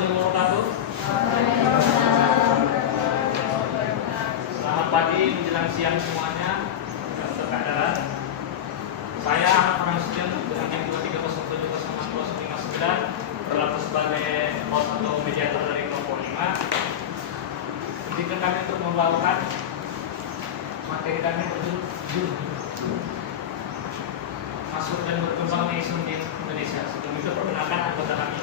warahmatullahi wabarakatuh. Selamat pagi menjelang siang semuanya. Saudara, saya Ahmad Nasution dengan NIM 23070659 berlaku sebagai host atau mediator dari kelompok 5. Izinkan kami untuk membawakan materi kami berjudul masuk dan berkembangnya Islam di Indonesia. Sebelum itu perkenalkan anggota kami.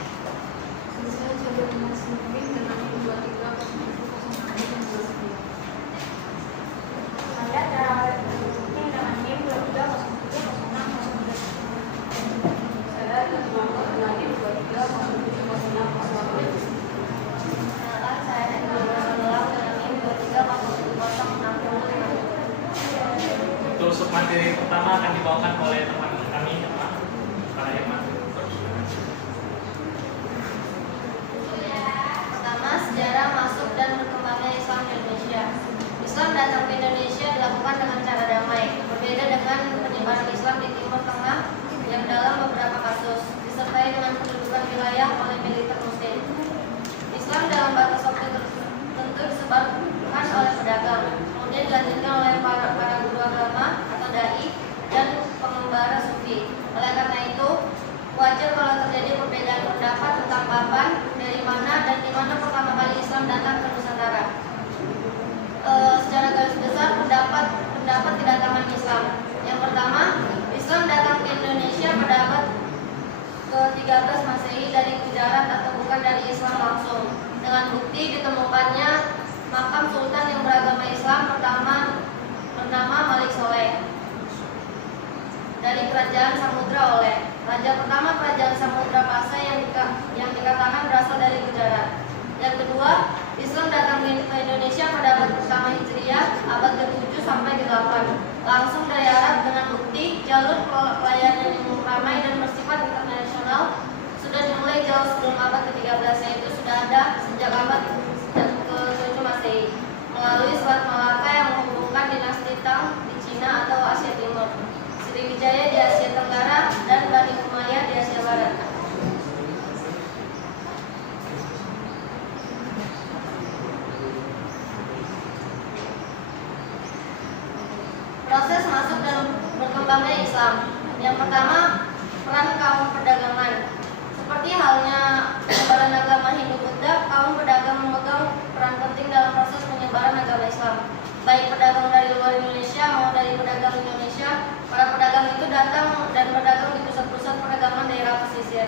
Saya Jabir Mas Mungkin dengan NIM 23070659. Saya Tarawih Mungkin dengan NIM 23070659. Saya Jabir dengan NIM 23070659. Perkenalkan, saya Nadia Nurul dengan NIM 23070659. Untuk submateri pertama akan dibawakan oleh teman kami, Pak Herman. Pertama, sejarah masuk dan berkembangnya Islam di Indonesia. Islam datang ke Indonesia dilakukan dengan cara damai, berbeda dengan penyebaran Islam di Timur Tengah yang dalam beberapa kasus disertai dengan pendudukan wilayah oleh militer Muslim. Islam dalam batas waktu tertentu disebarkan oleh pedagang, kemudian dilanjutkan oleh para guru agama atau dai dan pengembara sufi. Oleh karena itu, wajar kalau terjadi perbedaan pendapat tentang kapan, dari mana, dan di mana pertama kali Islam datang ke Nusantara. Secara garis besar, pendapat kedatangan Islam. Yang pertama, Islam datang ke Indonesia pada abad ke-13 Masehi dari Gujarat atau bukan dari Islam langsung. Dengan bukti ditemukannya makam sultan yang beragama Islam pertama bernama Malik Soleh dari kerajaan Samudra Oleh. Raja pertama kerajaan Samudra Pasai yang dikatakan berasal dari Gujarat. Yang kedua, Islam datang ke Indonesia pada abad pertama Hijriah, abad ke-7 sampai ke-8. Langsung dari Arab dengan bukti jalur pelayanan yang ramai dan bersifat internasional sudah dimulai jauh sebelum abad ke-13, yaitu sudah ada sejak abad ke-7 Masehi melalui Selat Malaka yang menghubungkan dinasti Tang di Cina atau Asia Timur, Sriwijaya di Asia Tenggara, dan Bani Umayyah di Asia Barat. Proses masuk dan berkembangnya Islam. Yang pertama, peran kaum perdagangan. Seperti halnya penyebaran agama Hindu-Buddha, kaum pedagang memegang peran penting dalam proses penyebaran agama Islam. Baik pedagang dari luar Indonesia maupun dari pedagang Indonesia, para pedagang itu datang dan berdagang di pusat-pusat perdagangan daerah pesisir.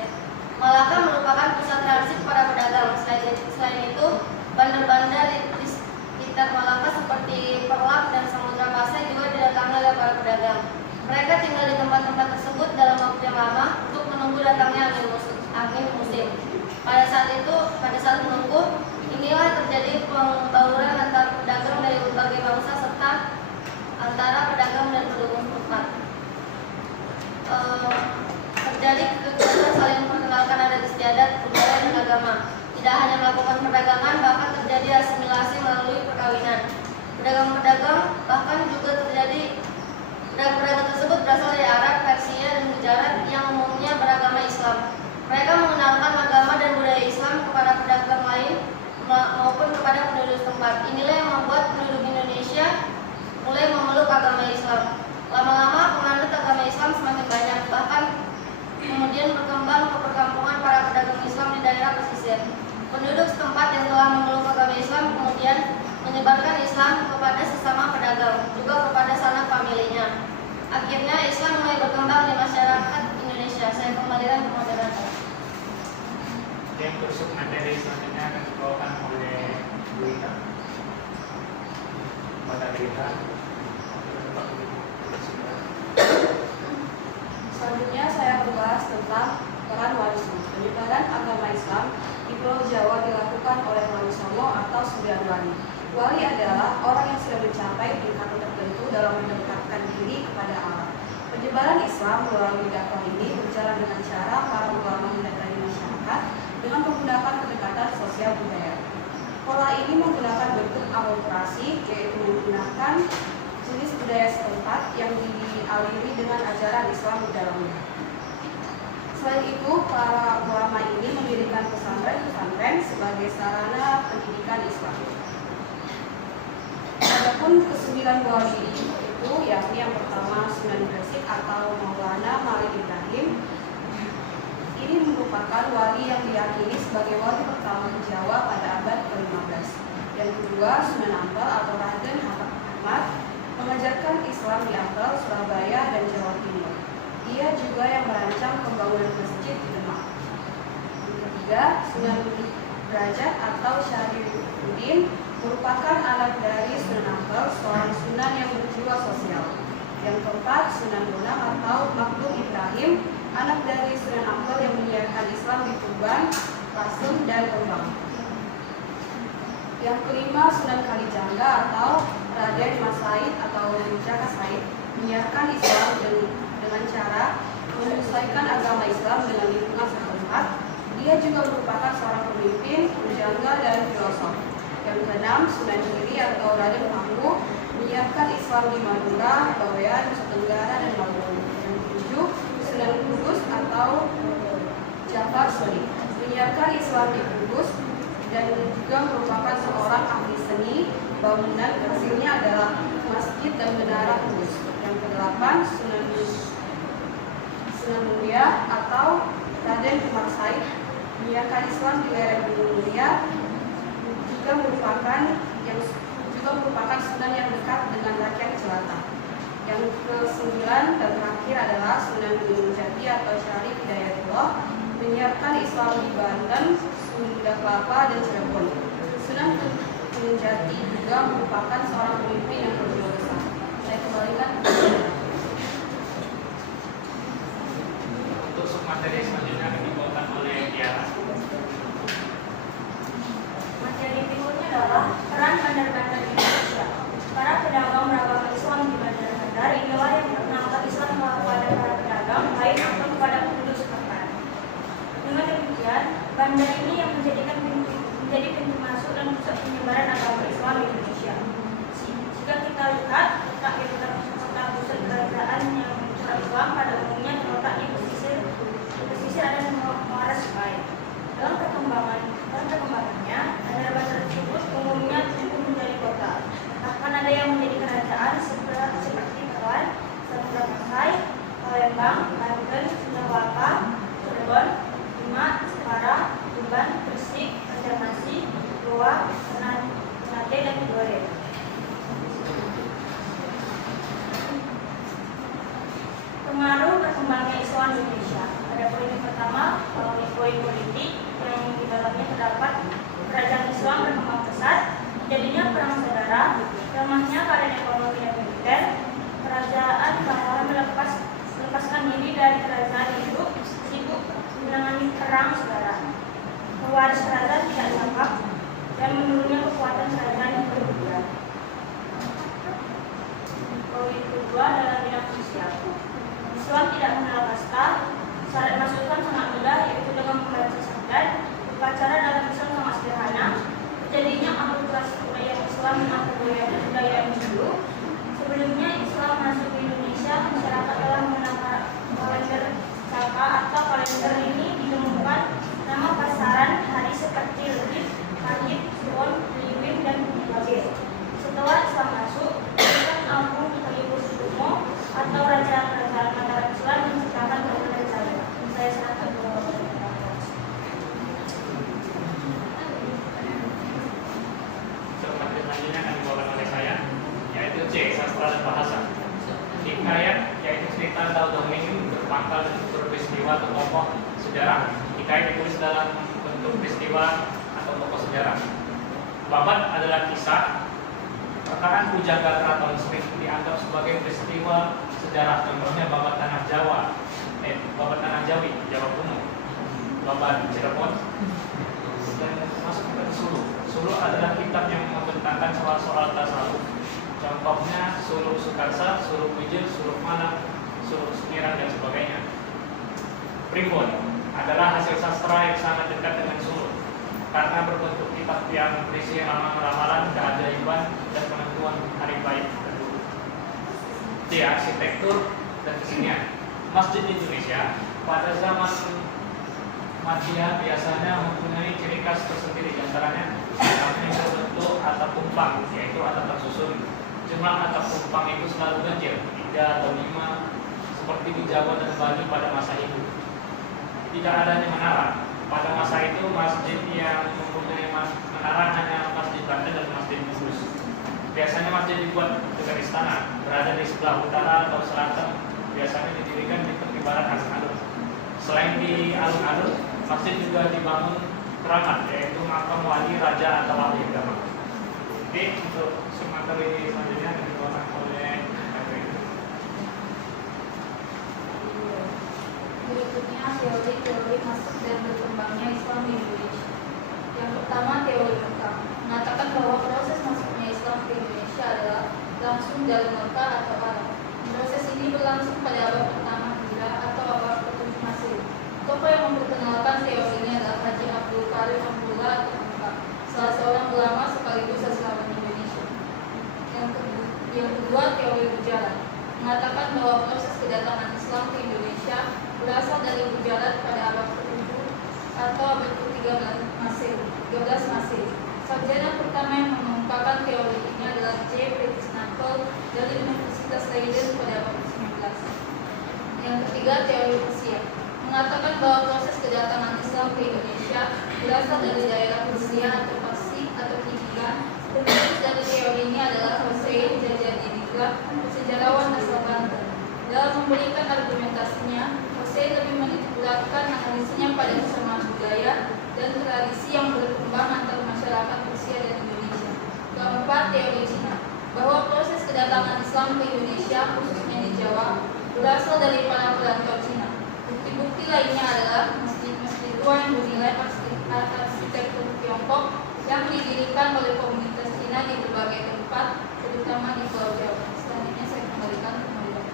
Malaka merupakan pusat transit para pedagang. Selain itu, bandar-bandar di sekitar Malaka seperti Perlak dan Samudra Pasai juga didatangi oleh para pedagang. Mereka tinggal di tempat-tempat tersebut dalam waktu yang lama untuk menunggu datangnya angin musim. Pada saat menunggu, inilah terjadi pembauran antar pedagang dari berbagai bangsa serta antara pedagang dan penduduk tempat. Terjadi kegiatan saling memperkenalkan adat istiadat, budaya, dan agama. Tidak hanya melakukan perdagangan, bahkan terjadi asimilasi melalui perkawinan. Pedagang-pedagang tersebut berasal dari Arab, Persia, dan Gujarat yang umumnya beragama Islam. Mereka mengenalkan agama dan budaya Islam kepada pedagang lain maupun kepada penduduk tempat. Inilah yang membuat penduduk Indonesia mulai memeluk agama Islam. Lama-lama penganut agama Islam semakin banyak, bahkan kemudian berkembang ke perkampungan para pedagang Islam di daerah pesisir. Penduduk setempat yang telah memeluk agama Islam kemudian menyebarkan Islam kepada sesama pedagang, juga kepada sanak familinya. Akhirnya Islam mulai berkembang di masyarakat Indonesia. Saya kembalikan ke moderator. Yang untuk materi selanjutnya akan dibawakan oleh Bu Ita. Pada kita. Selanjutnya saya membahas tentang peran Wali Songo. Penyebaran agama Islam di Pulau Jawa dilakukan oleh Wali Songo atau Sembilan Wali. Wali adalah orang yang sudah mencapai tingkatan tertentu dalam mendekatkan diri kepada Allah. Penyebaran Islam melalui dakwah ini berjalan dengan cara para ulama mendatangi masyarakat dengan menggunakan pendekatan sosial budaya. Pola ini menggunakan bentuk akulturasi, yaitu menggunakan jenis budaya setempat yang dialiri dengan ajaran Islam di dalamnya. Selain itu, para ulama ini mendirikan pesantren wali itu yakni yang pertama Sunan Gresik atau Maulana Malik Ibrahim. Ini merupakan wali yang diyakini sebagai wali pertama di Jawa pada abad ke-15. Yang kedua Sunan Ampel atau Raden Ahmad mengajarkan Islam di Ampel, Surabaya, dan Jawa Timur. Ia juga yang merancang pembangunan masjid di Demak. Yang ketiga Sunan Derajat atau Syarifuddin merupakan anak dari Sunan Ampel, seorang sunan yang berjiwa sosial. Yang keempat Sunan Bonang atau Makhlum Ibrahim, anak dari Sunan Ampel yang menyiarkan Islam di Tuban, Lasem, dan Rembang. Yang kelima Sunan Kalijaga atau Raden Mas Said atau Jaka Said menyiarkan Islam dengan cara menyesuaikan agama Islam dengan lingkungan setempat. Dia juga merupakan seorang pemimpin, pujangga, dan filosof. Yang keenam Sunan Giri atau Raden Panggu menyiarkan Islam di Madura, Bawean, Nusa Tenggara, dan Lampung. Yang ketujuh Sunan Kudus atau Jafar Soli menyiarkan Islam di Kudus dan juga merupakan seorang ahli seni bangunan. Hasilnya adalah masjid dan menara Kudus. Yang kedelapan Sunan Muria atau Raden Umar Said menyiarkan Islam di lereng Gunung Muria, juga merupakan sunan yang dekat dengan rakyat jelata. Yang ke-9 dan terakhir adalah Sunan Gunung Jati atau Syarif Hidayatullah menyiarkan Islam di Banten, Sunda Kelapa, dan Cirebon. Sunan Gunung Jati juga merupakan seorang pemimpin yang berjiwa besar. Saya kembalikan. Untuk materi selanjutnya akan dibawakan oleh Tiara. Materi berikutnya adalah peran bandar-bandar di Indonesia. Para pedagang beragama Islam di bandar-bandar inilah yang mengenalkan Islam kepada para pedagang lain atau kepada penduduk setempat. Dengan demikian, bandar ini yang menjadi pintu masuk dan pusat penyebaran agama Islam di Indonesia. Jika kita lihat, letak di kota pusat kerajaan yang mencela Islam pada umumnya terletak di pesisir dan muara sungai. Dalam perkembangannya, bandar-bandar tersebut umumnya tumbuh menjadi kota. Bahkan ada yang menjadi kerajaan seperti Kerawang, Samudra Pasai, Palembang, Banten, Sunda Kelapa, Cirebon, Demak, Jepara, Tuban, Gresik, Banjarmasin, Goa, Ternate, dan Tidore. Pengaruh berkembangnya Islam di Indonesia. Pada poin yang pertama, poin politik yang di dalamnya terdapat kerajaan Islam berkembang pesat, jadinya perang saudara, lemahnya keadaan ekonomi dan militer, kerajaan bakalan melepaskan diri dari kerajaan induk, sibuk menangani perang saudara. Pewaris kerajaan tidak cakap dan menurunnya kekuatan kerajaan yang berbeda. Poin kedua dalam bidang sosial. Islam tidak mengenal kasta. Syarat masuk Islam sangat mudah, yaitu dengan membaca syahadat. Upacara dalam Islam sangat sederhana. Terjadinya akulturasi budaya Islam dengan budaya Hindu. Sebelumnya Islam masuk ke Indonesia, masyarakat telah mengenal kalender Saka atau kalender ini ditemukan nama pasaran hari seperti Legit, Kahit, Suwon, Liwin, dan Babir. Setelah Islam masuk, Sultan Agung Kalijogo atau Raja Kerajaan Mataram Islam menciptakan bangunan Jaya. Saya serahkan ke Selanjutnya akan dibawakan oleh saya, yaitu C. Sastra dan Bahasa. Hikayat yaitu cerita atau dongeng berpangkal dan berperistiwa atau tokoh sejarah. Hikayat ditulis dalam bentuk peristiwa atau tokoh sejarah. Babat adalah kisah. Perkataan pujangga keraton sering dianggap sebagai peristiwa sejarah. Contohnya Babat Tanah Jawa, Babat Tanah Jawi, Jawa kuno, Babat Cirebon, dan masuk ke Sulu. Sulu adalah kitab yang membentangkan soal-soal tasawuf. Contohnya Suluk Sukarsa, Suluk Wijil, Suluk Malang, Suluk Sumiran, dan sebagainya. Primbon adalah hasil sastra yang sangat dekat dengan Suluk karena berbentuk kitab yang berisi ramalan-ramalan, keajaiban, dan penentuan hari baik. D. Arsitektur dan kesenian. Masjid Indonesia pada zaman Madiyah biasanya mempunyai ciri khas tersendiri, diantaranya yang berbentuk atap tumpang, yaitu atap tersusun. Jumlah atap penumpang itu selalu ganjil, 3 atau 5, seperti di Jawa dan Bali pada masa itu. Tidak adanya menara. Pada masa itu masjid yang mempunyai menara hanya Masjid Banten dan Masjid Kudus. Biasanya masjid dibuat dekat istana, berada di sebelah utara atau selatan, biasanya didirikan di tepi barat alun-alun. Selain di alun-alun, masjid juga dibangun keramat, yaitu makam wali, raja atau wali agama. Oke, untuk materi selanjutnya dibawakan oleh Berikutnya teori-teori masuk dan berkembangnya Islam di Indonesia. Yang pertama, teori Mekah mengatakan bahwa proses masuknya Islam ke Indonesia adalah langsung dari Mekah atau Arab. Proses ini berlangsung pada abad pertama Hijrah atau abad ke-7 Masehi. Tokoh yang memperkenalkan teori ini adalah Haji Abdul Karim Abdullah atau Mekah, salah seorang ulama sekaligus sastrawan Indonesia. Yang kedua, teori Bujalan mengatakan bahwa proses kedatangan Islam ke Indonesia berasal dari Bujalan pada abad ke-7 atau abad ke-13 Masehi. Sarjana pertama yang mengungkapkan teori ini adalah J. Prisnapel dari Universitas Leiden pada abad ke-19. Yang ketiga, teori Persia mengatakan bahwa proses kedatangan Islam ke Indonesia berasal dari daerah Persia atau Parsi atau Libya. Penulis dari teori ini adalah Hussein Jajadidiga, sejarawan asal Banten. Dalam memberikan argumentasinya, Hussein lebih menitikberatkan analisanya pada kesamaan budaya dan tradisi yang berkembang antara masyarakat Persia dan Indonesia. Keempat, teori Cina bahwa proses kedatangan Islam ke Indonesia, khususnya di Jawa, berasal dari para perantau Cina. Bukti-bukti lainnya adalah masjid-masjid tua yang bernilai arsitektur Tiongkok yang didirikan oleh komunitas Cina di berbagai tempat, terutama di Pulau Jawa. Selanjutnya saya kembalikan ke Mbak.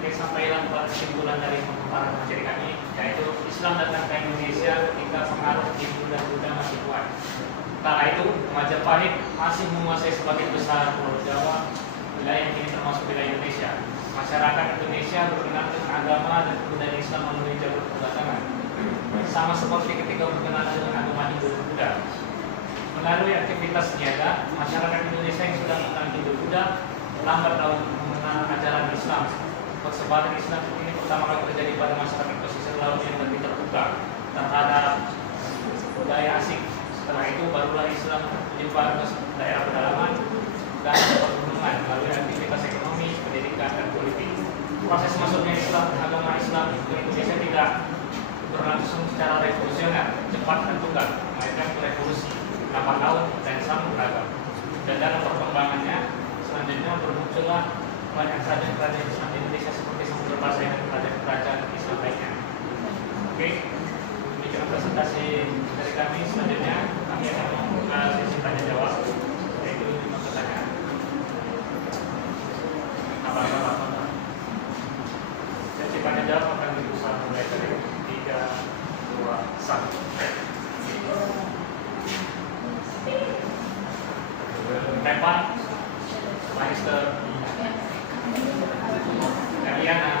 Oke, sampailah pada kesimpulan dari pemaparan materi kami, yaitu Islam datang ke Indonesia ketika pengaruh Hindu dan Buddha masih kuat. Kala itu, Majapahit masih menguasai sebagian besar Pulau Jawa, wilayah yang kini termasuk wilayah Indonesia. Masyarakat Indonesia berkenal dengan agama dan budaya Islam melalui jalur perdagangan, sama seperti ketika berkenalan dengan agama Hindu dan Buddha. Melalui aktivitas niaga, masyarakat Indonesia yang sudah mengenal Hindu Buddha lambat laun mengenal ajaran Islam. Persebaran Islam ini pertama kali terjadi pada masyarakat pesisir laut yang lebih terbuka terhadap budaya asing. Setelah itu barulah Islam menyebar ke daerah pedalaman dan pegunungan melalui aktivitas ekonomi, pendidikan, dan politik. Proses masuknya agama Islam ke Indonesia tidak berlangsung secara revolusioner, cepat dan tunggal, melainkan revolusi, lambat laun dan sangat beragam. Dan dalam perkembangannya selanjutnya bermuncullah banyak saja kerajaan Islam di Indonesia seperti Samudra Pasai dan kerajaan Islam lainnya. Oke, demikian presentasi dari kami. Selanjutnya kami akan membuka sesi tanya jawab, yaitu 5 pertanyaan. Apa-apa? Sesi tanya jawab akan dibuka mulai dari 3, 2, 1. Tepan, Magister, Kaliana.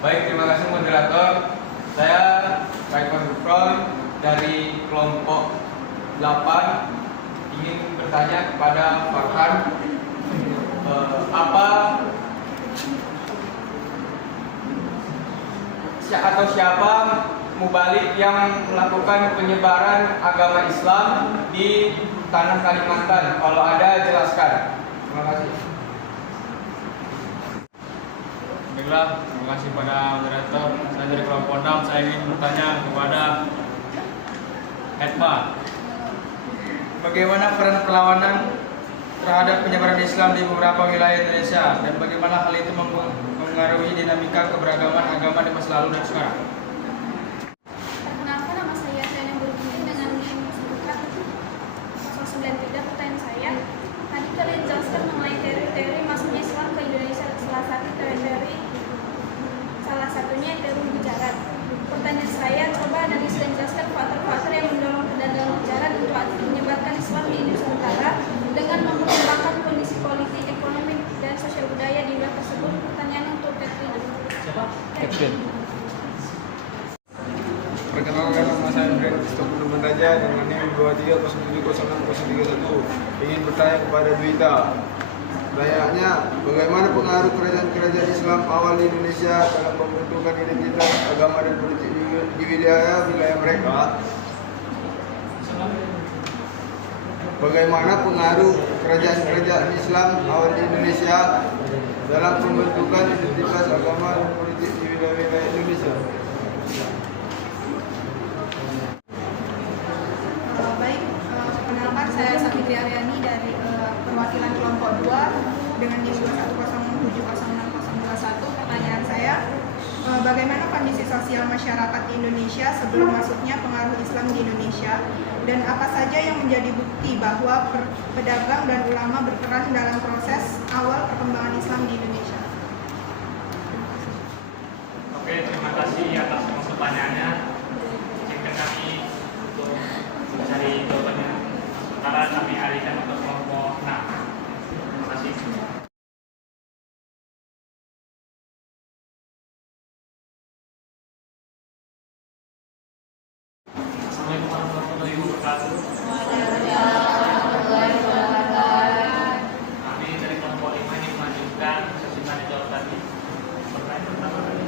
Baik, terima kasih moderator. Saya Raikon Gufron dari kelompok 8 ingin bertanya kepada Farhan, apa atau siapa mubalik yang melakukan penyebaran agama Islam di tanah Kalimantan? Kalau ada, jelaskan. Terima kasih. Baiklah, terima kasih pada moderator. Saya dari kelompok 6, saya ingin bertanya kepada Hetma. Bagaimana peran perlawanan terhadap penyebaran Islam di beberapa wilayah Indonesia dan bagaimana hal itu mempengaruhi dinamika keberagaman agama di masa lalu dan sekarang? Perkenalkan, nama saya Tena Burbunin dengan NIM 093. Pertanyaan saya, tadi kalian jelaskan mengenai teori-teori masuknya Islam ke Indonesia. Salah satunya teori Bujalan. Pertanyaan saya, coba analisa dan jelaskan faktor-faktor yang mendorong perdagangan Bujalan untuk menyebarkan Islam di Indonesia Utara dengan Captain. Perkenalkan, nama saya Andrea Christopher Mendaja dengan NIM 23070631. Ingin bertanya kepada Dwita. Pertanyaannya, bagaimana pengaruh kerajaan-kerajaan Islam awal di Indonesia dalam pembentukan identitas agama dan politik di wilayah mereka? Bagaimana pengaruh kerajaan-kerajaan Islam awal di Indonesia dalam pembentukan identitas agama dan politik di wilayah Indonesia? Perkenalkan, saya Safitri Aryani dari perwakilan kelompok 2 dengan NIM 210706021. Pertanyaan saya, bagaimana kondisi sosial masyarakat di Indonesia sebelum masuknya pengaruh Islam di Indonesia, dan apa saja yang menjadi bukti bahwa pedagang dan ulama berperan dalam proses awal perkembangan Islam di Indonesia? Oke, terima kasih atas semua pertanyaannya. Izinkan kami untuk mencari jawabannya. Sementara kami alihkan untuk kelompok 6. Terima kasih. Assalamualaikum warahmatullahi wabarakatuh. Kami dari kelompok 5 ini melanjutkan sesi tanya jawab tadi. Pertanyaan pertama tadi.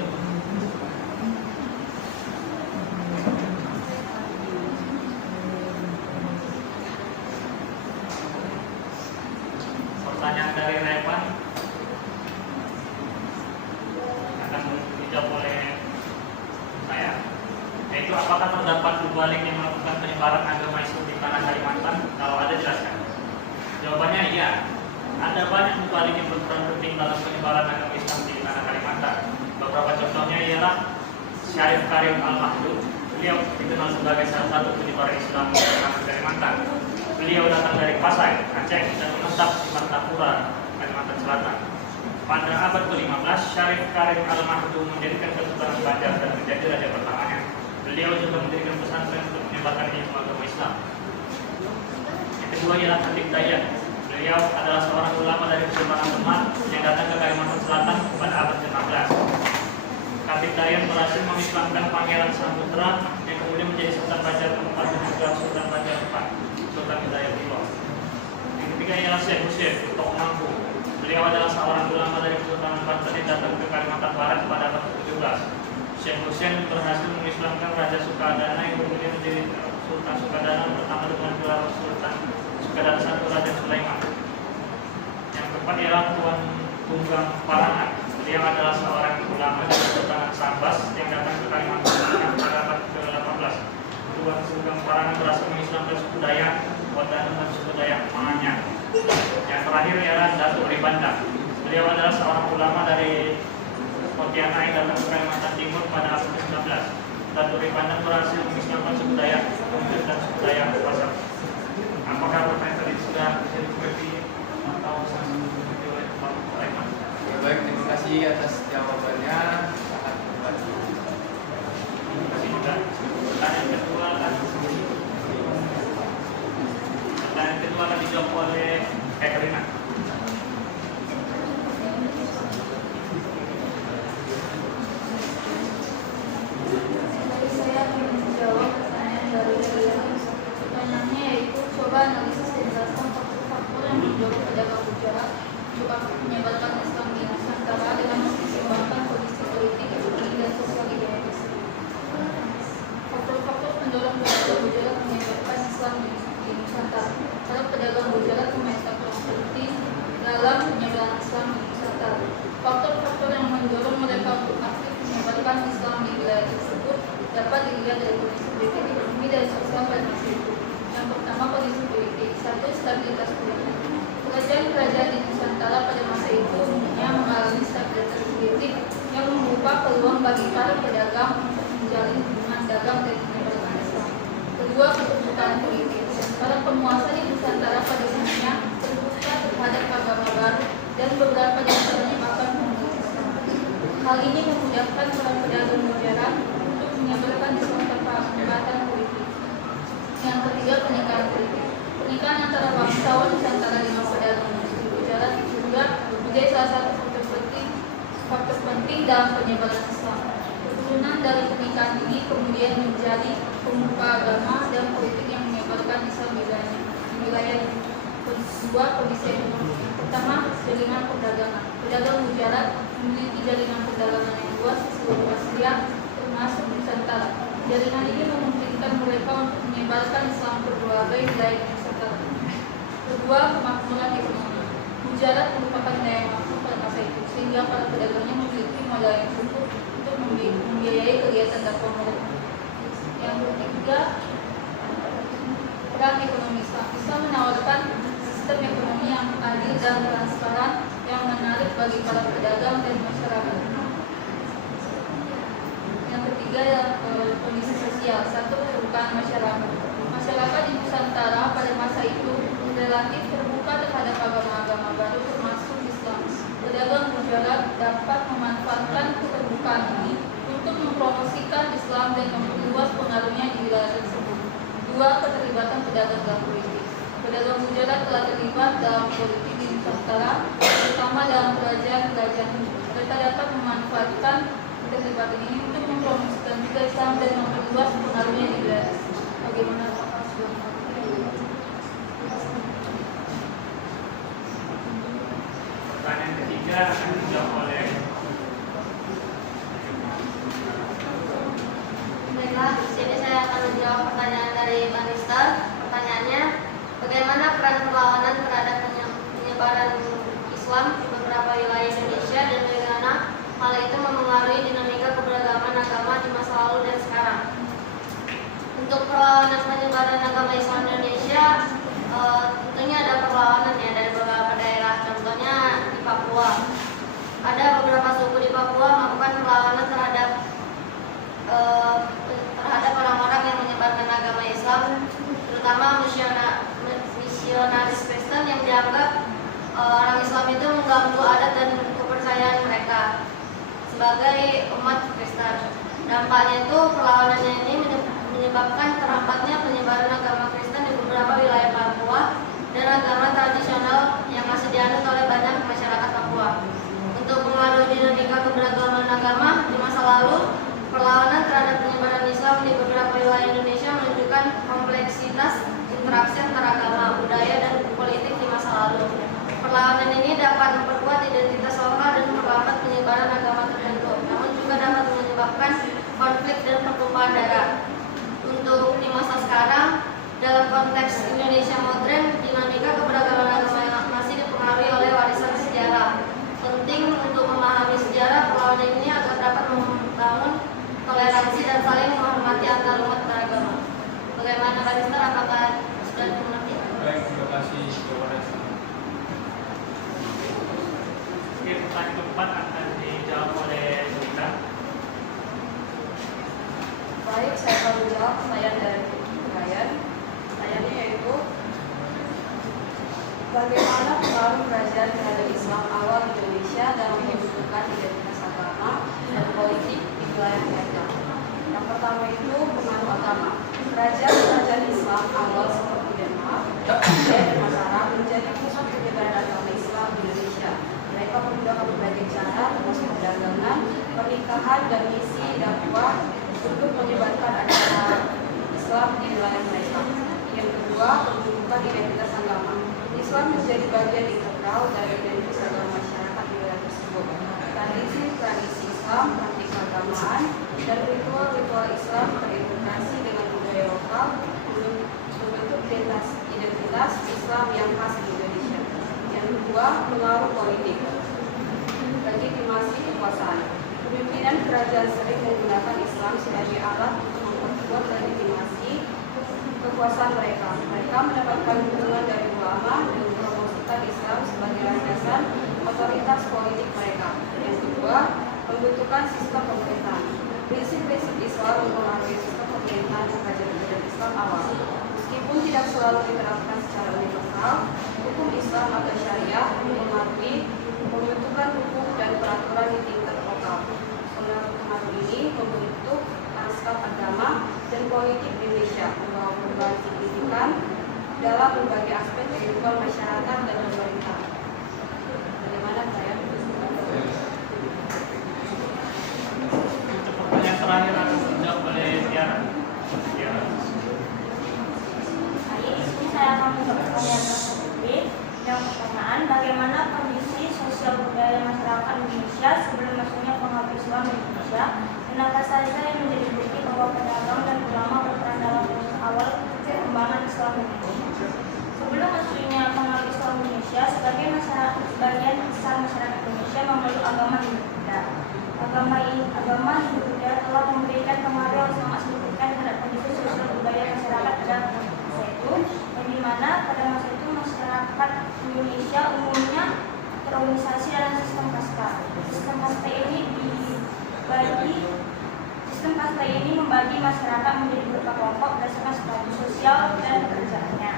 Pertanyaan dari Revan akan dijawab oleh saya, yaitu apakah terdapat mubalik yang melakukan penyebaran agama Islam di tanah Kalimantan? Kalau ada, jelaskan. Jawabannya iya. Ada banyak mubalik yang berperan penting dalam penyebaran agama Islam di tanah Kalimantan. Beberapa contohnya ialah Syarif Karim Al-Mahdud. Beliau dikenal sebagai salah satu penyebar Islam di tanah Kalimantan. Beliau datang dari Pasai, Aceh, dan menetap di Martapura, Kalimantan Selatan. Pada abad ke-15, Syarif Karim Al-Mahdud mendirikan Kesultanan Banjar dan menjadi raja pertamanya. Beliau juga mendirikan pesantren untuk menyebarkan ilmu agama Islam. Yang kedua ialah Khatib Dayyan. Beliau adalah seorang ulama dari Kesultanan Demak yang datang ke Kalimantan Selatan pada abad ke-16. Khatib Dayyan berhasil mengislamkan Pangeran Samudra yang kemudian menjadi Sultan Banjar keempat dan juga Sultan Banjar IV, Sultan Hidayat Timur. Yang ketiga ialah Syekh Husain Tok Mampu. Beliau adalah seorang ulama dari Kesultanan Banten yang datang ke Kalimantan Barat pada abad ke-17. Syekh Husain berhasil mengislamkan Raja Sukadana yang kemudian menjadi Sultan Sukadana pertama dengan gelar Sultan Sukadana I Raja Sulaiman. Yang keempat ialah Tuan Tunggang Parangan. Beliau adalah seorang ulama dari Kesultanan Sambas yang datang ke Kalimantan pada abad ke-18. Tuan Tunggang Parangan berhasil mengislamkan suku Dayak Wadana dan suku Dayak Manganya. Yang terakhir ialah Datuk Ribanda. Beliau adalah seorang ulama dari Pontianak yang datang ke Kalimantan Timur pada abad ke-19. Datuk Ribanda berhasil mengislamkan suku Dayak Kumpul dan suku Dayak Pasar. Apakah pertanyaan tadi sudah dimengerti atau sangat dimengerti oleh Pak Raiman? Ya, baik, terima kasih atas jawabannya, sangat membantu. Terima kasih juga. Pertanyaan kedua akan dijawab oleh Katerina. Saya ingin menjawab pertanyaan dari pertanyaannya, yaitu coba analisis dan jelaskan faktor-faktor yang mendorong pedagang bujara juga menyebarkan Islam di Nusantara dengan mempertimbangkan kondisi politik, ekonomi, dan sosial di daerah tersebut. Faktor-faktor pendorong pedagang bujara menyebarkan Islam di Nusantara. Para pedagang bujara memainkan peran penting dalam penyebaran Islam di Nusantara. Faktor-faktor yang mendorong mereka untuk aktif menyebarkan Islam di wilayah tersebut dapat dilihat dari kondisi politik, ekonomi, dan sosial pada masa itu. Yang pertama, kondisi politik. 1. Stabilitas politik. Kerajaan-kerajaan di Nusantara pada masa itu umumnya mengalami stabilitas politik yang membuka peluang bagi para pedagang untuk menjalin hubungan dagang dan menyebarkan Islam. Kedua, keterbukaan politik. Para penguasa di Nusantara pada umumnya terbuka terhadap agama baru dan beberapa di antaranya bahkan memeluk Islam. Hal ini memudahkan para pedagang bujara untuk menyebarkan Islam tanpa hambatan politik. Yang ketiga, pernikahan politik. Pernikahan antara bangsawan Nusantara dengan pedagang bujara juga menjadi salah satu faktor penting dalam penyebaran Islam. Turunan dari pernikahan ini kemudian menjadi pembuka agama dan politik yang menyebarkan Islam di wilayah ini. Kedua, kondisi ekonomi. Pertama, jaringan perdagangan. Pedagang mujarab memiliki jaringan perdagangan yang luas di seluruh Asia, termasuk Nusantara. Jaringan ini memungkinkan mereka untuk menyebarkan Islam ke berbagai wilayah Nusantara. Kedua, kemakmuran ekonomi. Mujarab merupakan daya makmur pada masa itu, sehingga para pedagangnya memiliki modal yang cukup untuk membiayai kegiatan dakwah mereka. Yang ketiga, peran ekonomi Islam. Islam menawarkan sistem ekonomi yang adil dan transparan yang menarik bagi para pedagang dan masyarakat. Yang ketiga, kondisi sosial. Satu, keterbukaan masyarakat. Masyarakat di Nusantara pada masa itu relatif terbuka terhadap agama-agama baru termasuk Islam. Pedagang mujarab dapat memanfaatkan keterbukaan ini untuk mempromosikan Islam dan memperluas pengaruhnya di wilayah tersebut. Dua, keterlibatan pedagang dalam politik. Pedagang mujarab telah terlibat dalam politik di Nusantara, terutama dalam kerajaan-kerajaan Hindu. Mereka dapat memanfaatkan keterlibatan ini untuk mempromosikan juga Islam dan memperluas pengaruhnya di wilayah tersebut. Bagaimana Pak Aswan? Pertanyaan ketiga akan dijawab oleh Baiklah, di sini saya akan menjawab pertanyaan dari Manistar. Pertanyaannya, bagaimana peran perlawanan terhadap penyebaran Islam di beberapa wilayah Indonesia dan bagaimana hal itu mempengaruhi dinamika keberagaman agama di masa lalu dan sekarang? Untuk perlawanan penyebaran agama Islam di Indonesia, tentunya ada perlawanan ya dari beberapa daerah. Contohnya di Papua, ada beberapa suku di Papua melakukan perlawanan terhadap orang-orang yang menyebarkan agama Islam, terutama misionaris Kristen yang dianggap orang Islam itu mengganggu adat dan kepercayaan mereka sebagai umat Kristen. Dampaknya itu perlawanannya ini menyebabkan terhambatnya penyebaran agama Kristen di beberapa wilayah Papua dan agama tradisional yang masih dianut oleh banyak masyarakat Papua. Untuk mengaruhi dinamika keberagaman agama di masa lalu, perlawanan terhadap penyebaran Islam di beberapa wilayah Indonesia menunjukkan kompleksitas interaksi antara agama, budaya, dan politik di masa lalu. Perlawanan ini dapat memperkuat identitas lokal dan memperlambat penyebaran agama tertentu, namun juga dapat menyebabkan konflik dan pertumpahan darah. Untuk di masa sekarang, dalam konteks Indonesia modern, dinamika keberagaman agama masih dipengaruhi oleh warisan sejarah. Penting untuk memahami sejarah perlawanan ini agar dapat membangun toleransi dan saling menghormati antar umat beragama. Bagaimana Pak Mister? Apakah sudah dimengerti? Baik, terima kasih kepada Oke, pertanyaan keempat akan dijawab oleh Rita. Baik, saya akan menjawab pertanyaan dari Brian. Pertanyaannya yaitu, bagaimana pengaruh kerajaan terhadap Islam awal di Indonesia dalam membentukkan identitas agama dan politik di wilayah mereka? Yang pertama itu pengaruh agama. Kerajaan Islam awal seperti Denmark dan Mataram menjadi pusat penyebaran agama Islam di Indonesia. Mereka menggunakan berbagai cara, termasuk perdagangan, pernikahan, dan misi dakwah untuk menyebarkan agama Islam di wilayah mereka. Yang kedua, pembentukan identitas agama. Islam menjadi bagian integral dari identitas agama masyarakat di wilayah tersebut. Tradisi Islam, praktik keagamaan, dan ritual-ritual Islam terintegrasi dengan budaya lokal membentuk identitas Islam yang khas di Indonesia. Yang kedua, pengaruh politik. Legitimasi kekuasaan. Pemimpinan kerajaan sering menggunakan Islam sebagai alat untuk memperkuat legitimasi kekuasaan mereka. Mereka mendapatkan dukungan dari ulama dan mempromosikan Islam sebagai landasan otoritas politik mereka. Yang kedua, pembentukan sistem pemerintahan. Prinsip-prinsip Islam mempengaruhi sistem pemerintahan kerajaan Islam awal. Meskipun tidak selalu diterapkan secara universal, hukum Islam atau syariah mempengaruhi pembentukan hukum dan peraturan di tingkat lokal. Pengaruh ini membentuk lanskap agama dan politik di Indonesia, membawa perubahan signifikan dalam berbagai aspek kehidupan masyarakat dan pemerintah. Bagaimana saya? Untuk pertanyaan agama Hindu Buddha. Agama Hindu Buddha telah memberikan pengaruh yang sangat signifikan terhadap kondisi sosial budaya masyarakat pada masa itu, yang dimana pada masa itu masyarakat Indonesia umumnya terorganisasi dalam sistem kasta. Sistem kasta ini membagi masyarakat menjadi beberapa kelompok berdasarkan status sosial dan pekerjaannya.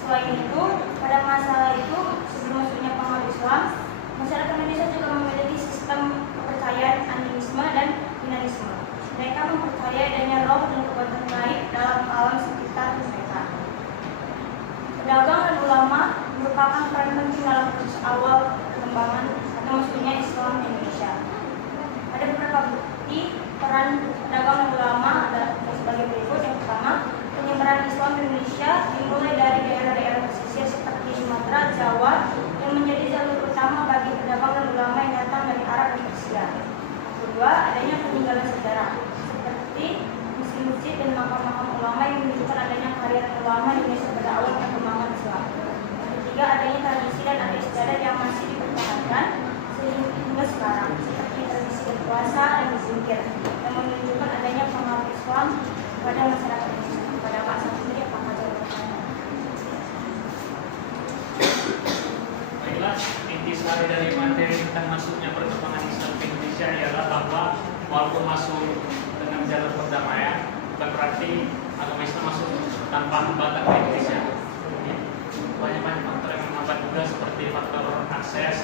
Selain itu, pada masa itu sebelum masuknya pengaruh Islam, masyarakat Indonesia juga memiliki sistem kepercayaan animisme dan humanisme. Mereka mempercayai adanya roh dan kekuatan gaib dalam alam sekitar mereka. Pedagang dan ulama merupakan peran penting dalam proses awal perkembangan atau masuknya Islam di Indonesia. Ada beberapa bukti peran pedagang dan ulama adalah sebagai berikut. Yang pertama, penyebaran Islam di Indonesia dimulai dari daerah-daerah pesisir seperti Sumatera, Jawa, yang menjadi jalur utama bagi pedagang dan ulama yang datang dari Arab dan Persia. Yang kedua, adanya peninggalan sejarah seperti masjid-masjid dan makam-makam ulama yang menunjukkan adanya karya ulama Indonesia pada awal perkembangan Islam. Yang ketiga, adanya tradisi dan adat istiadat yang masih dipertahankan hingga sekarang, seperti tradisi berpuasa dan berzikir, yang menunjukkan adanya pengaruh Islam pada masyarakat Indonesia. Pada masa sendiri apakah jawabannya? Baiklah, intisari dari materi tentang masuknya perkembangan Islam ke Indonesia ialah bahwa walaupun masuk dengan jalur perdamaian, bukan berarti agama Islam masuk tanpa hambatan ke Indonesia. Banyak-banyak faktor yang menghambat juga, seperti faktor akses,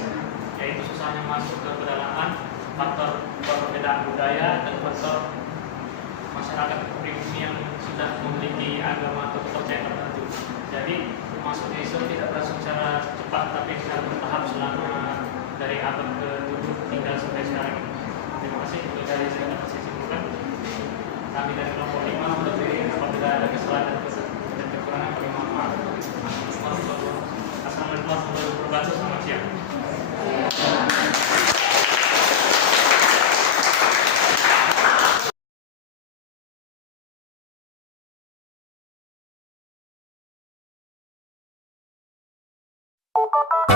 yaitu susahnya masuk ke pedalaman, faktor perbedaan budaya, dan faktor masyarakat pribumi yang sudah memiliki agama atau kepercayaan tertentu. Jadi masuknya Islam tidak berlangsung secara cepat, tapi secara bertahap selama dari abad ke-7 hingga sampai sekarang. Terima kasih. Itu dari saya dapat saya simpulkan. Kami dari kelompok 5 berdiri apabila ada kesalahan dan kekurangan kami mohon maaf. Assalamualaikum warahmatullahi wabarakatuh. Selamat siang. You